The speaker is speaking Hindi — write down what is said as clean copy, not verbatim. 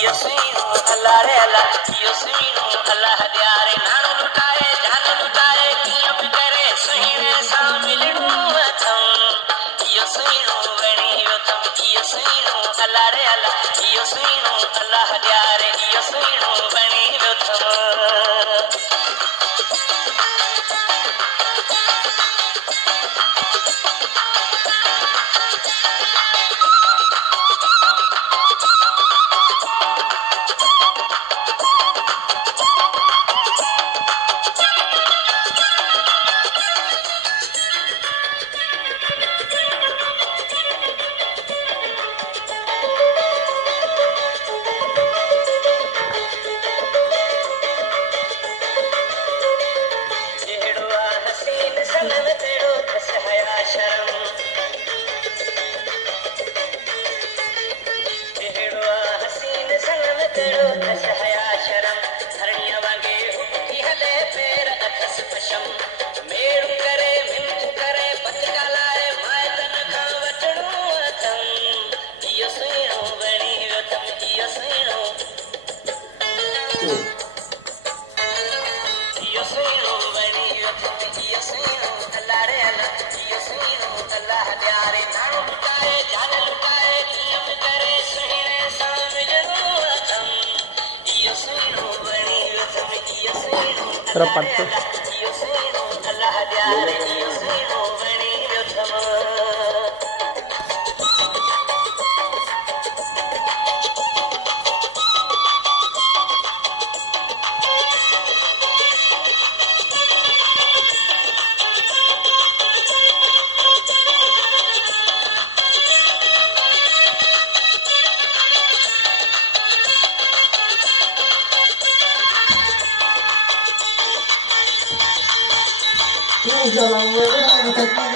यो सुइणो अल्लाह रे अल्लाह यो सुइणो अल्लाह द्यारे नाणो लुटाए जान लुटाए कीअं बि करे सुहिणे सां मिलणो अथम यो सुइणो वणी वियो अथम यो सुइणो अल्लाह रे अल्लाह यो सुइणो अल्लाह द्यारे यो सुइणो वणी वियो अथम पट्टो Jalan